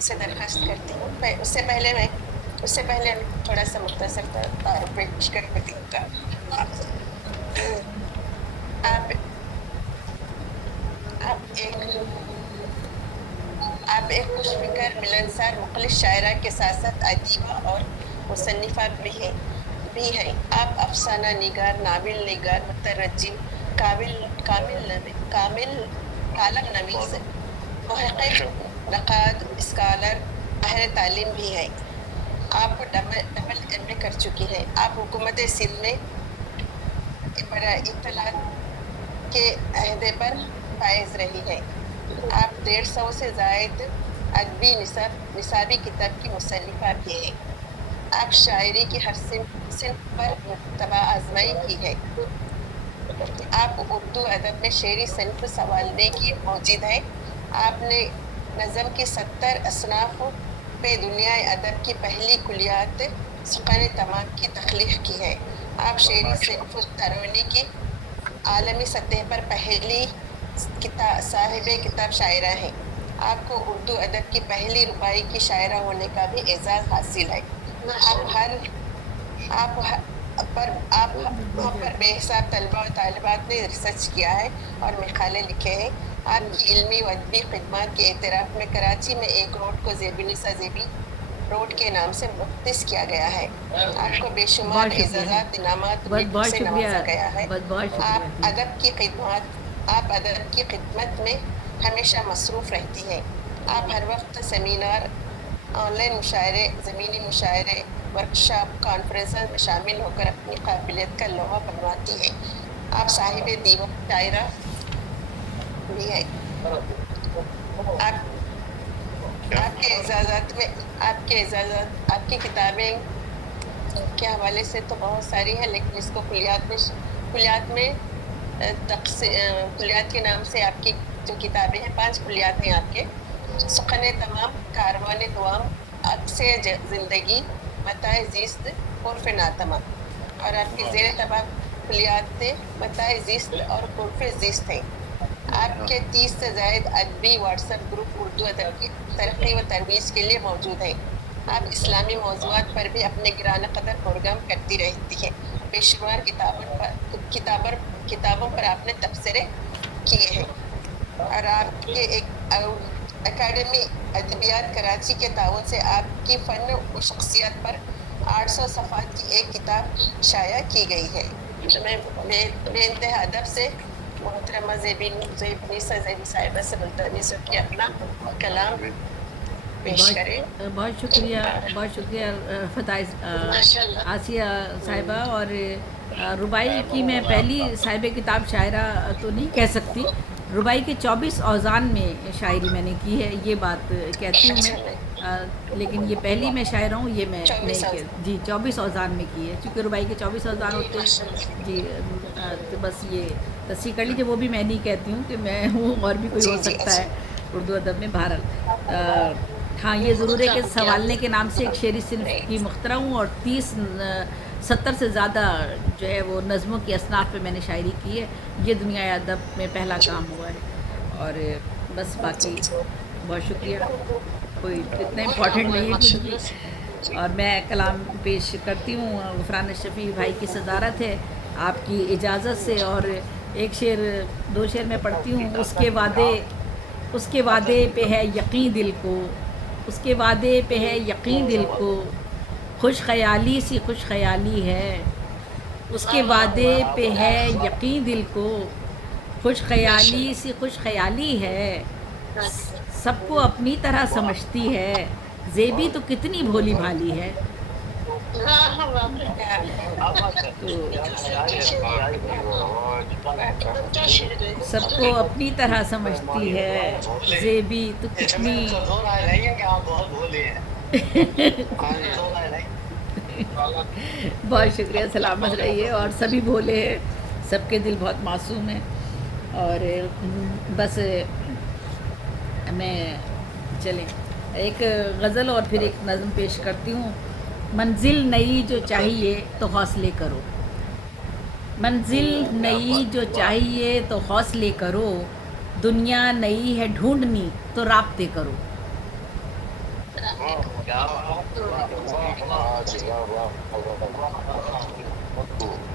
سے درخواست کرتی ہوں اس سے پہلے تھوڑا سا مختصر تعارف پیش کر دیتی ہوں. آپ آپ ایک خوش فکر ملنسار مخلص شاعرہ کے ساتھ ساتھ ادیبہ اور مصنفہ بھی ہیں. آپ افسانہ نگار، ناول نگار، مترجم، کامل کالم نویس، محقق، نقاد، اسکالر، ماہر تعلیم بھی ہیں. آپ ڈبل ایم اے کر چکی ہیں. آپ حکومت سندھ میں برائے اطلاعات کے عہدے پر فائز رہی ہے. آپ 150 سے زائد ادبی نصابی کتاب کی مصنفہ بھی ہیں. آپ شاعری کی ہر صنف پر طبع آزمائی کی ہے. آپ اردو ادب میں شعری صنف سنبھالنے کی موجود ہیں. آپ نے نظم کی 70 اصناف پہ دنیائے ادب کی پہلی کلیات سخن تمام کی تخلیق کی ہے. آپ شعری صنف ترانہ کی عالمی سطح پر پہلی صاحب کتاب شاعرہ ہیں. آپ کو اردو ادب کی پہلی رباعی کی شاعرہ ہونے کا بھی اعزاز حاصل ہے. آپ پر بے حساب طلبہ اور طالبات نے ریسرچ کیا ہے اور مقالے لکھے ہیں. آپ کی علمی و ادبی خدمات کے اعتراف میں کراچی میں ایک روڈ کو زیبی نثار زیبی روڈ کے نام سے مختص کیا گیا ہے. آپ کو بے شمار بہت شکریہ، اعزازات، انعامات بہت سے شکریہ، نوازا گیا ہے. بہت شکریہ. آپ ادب کی خدمت میں ہمیشہ مصروف رہتی ہیں. آپ ہر وقت سیمینار، آن لائن مشاعرے، زمینی مشاعرے، ورکشاپ، کانفرنس میں شامل ہو کر اپنی قابلیت کا لوہا بنواتی ہیں. آپ صاحب دیوان شاعرہ بھی ہیں. آپ کی کتابیں کے حوالے سے تو بہت ساری ہیں، لیکن اس کو کلیات کے نام سے آپ کی جو کتابیں ہیں، 5 کلیات ہیں آپ کے: سخن تمام، کاروان دوام، عکس زندگی، متاع زیست، عرف ناتمام. اور آپ کی زیر طبع کلیات متاع زیست اور عرف زیست ہیں. آپ کے 30 سے زائد ادبی واٹس ایپ گروپ اردو ادب کی ترقی و ترویج کے لیے موجود ہیں. آپ اسلامی موضوعات پر بھی اپنے گرانہ قدر پروگرام کرتی رہتی ہیں. بے شمار کتابوں پر آپ نے تبصرے کیے ہیں. اور آپ کے اکیڈمی ادبیات کراچی کے تعاون سے آپ کی فن و شخصیت پر 800 صفحات کی ایک کتاب شائع کی گئی ہے. میں بے انتہا ادب سے محترمہ زیبی صاحبہ سے ملتمس ہوں کہ اپنا کلام پیش کریں. بہت شکریہ رفعت آسیہ صاحبہ. اور رباعی کی میں پہلی صاحب کتاب شاعرہ تو نہیں کہہ سکتی. رباعی کے 24 اوزان میں شاعری میں نے کی ہے، یہ بات کہتی ہوں میں. لیکن یہ پہلی میں شاعرہ ہوں، یہ میں نہیں کہ جی 24 اوزان میں کی ہے، چونکہ رباعی کے 24 اوزان ہوتے ہیں. جی تو بس یہ تصحیح کر لیجیے، وہ بھی میں نہیں کہتی ہوں کہ میں ہوں، اور بھی کوئی ہو سکتا ہے اردو ادب میں. بہرحال ہاں یہ ضرور ہے کہ سنوالنے کے نام سے ایک شعری صنف کی مخترع ہوں، اور 70 سے زیادہ جو ہے وہ نظموں کی اصناف پہ میں نے شاعری کی ہے. یہ دنیا ادب میں پہلا کام ہوا ہے. اور بس باقی بہت شکریہ، کوئی اتنا امپورٹنٹ نہیں ہے کچھ. اور میں کلام پیش کرتی ہوں. غفران شفیع بھائی کی صدارت ہے، آپ کی اجازت سے. اور ایک شعر 2 شعر میں پڑھتی ہوں. اس کے وعدے پہ ہے یقین دل کو، اس کے وعدے پہ ہے یقین دل کو، خوش خیالی سی خوش خیالی ہے. اس کے وعدے پہ ہے یقین دل کو، خوش خیالی سی خوش خیالی ہے. سب کو اپنی طرح سمجھتی ہے، زیبی تو کتنی بھولی بھالی ہے. سب کو اپنی طرح سمجھتی ہے، زیبی تو کتنی بہت شکریہ، سلامت رہیے. اور سبھی بھولے ہیں، سب کے دل بہت معصوم ہیں. اور بس میں چلیں ایک غزل اور پھر ایک نظم پیش کرتی ہوں. منزل نئی جو چاہیے تو حوصلے کرو، منزل نئی جو چاہیے تو حوصلے کرو، دنیا نئی ہے ڈھونڈنی تو رابطے کرو.